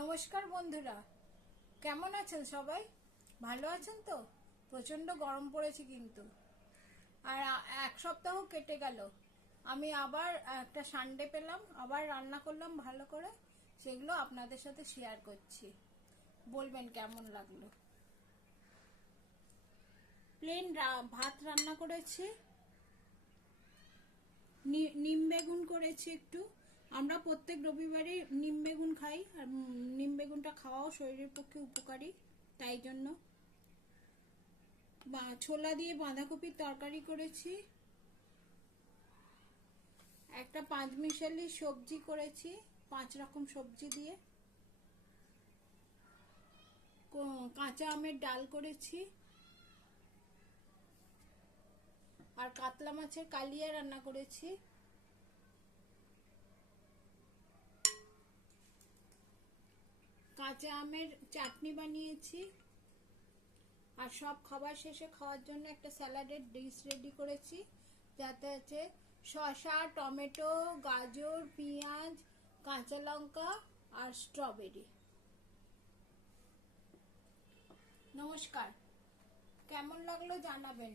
নমস্কার বন্ধুরা, কেমন আছেন সবাই? ভালো আছেন তো? প্রচণ্ড গরম পড়েছে কিন্তু। আর এক সপ্তাহ কেটে গেল, আমি আবার একটা সানডে পেলাম, আবার রান্না করলাম ভালো করে। সেগুলো আপনাদের সাথে শেয়ার করছি, বলবেন কেমন লাগলো। প্লেন ভাত রান্না করেছি, নিম বেগুন করেছি একটু। আমরা প্রত্যেক রবিবারে নিম বেগুন খাই, আর নিম বেগুনটা খাওয়াও শরীরের পক্ষে উপকারী, তাই জন্য। ছোলা দিয়ে বাঁধাকপির তরকারি করেছি, একটা পাঁচমিশালি সবজি করেছি, 5 রকম সবজি দিয়ে। কাঁচা আমের ডাল করেছি, আর কাতলা মাছের কালিয়া রান্না করেছি। কাঁচা আমের চাটনি বানিয়েছি। আর সব খাবার শেষে খাওয়ার জন্য একটা স্যালাডের ডিশ রেডি করেছি, যাতে আছে শসা, টমেটো, গাজর, পেঁয়াজ, কাঁচা লঙ্কা আর স্ট্রবেরি। নমস্কার, কেমন লাগলো জানাবেন।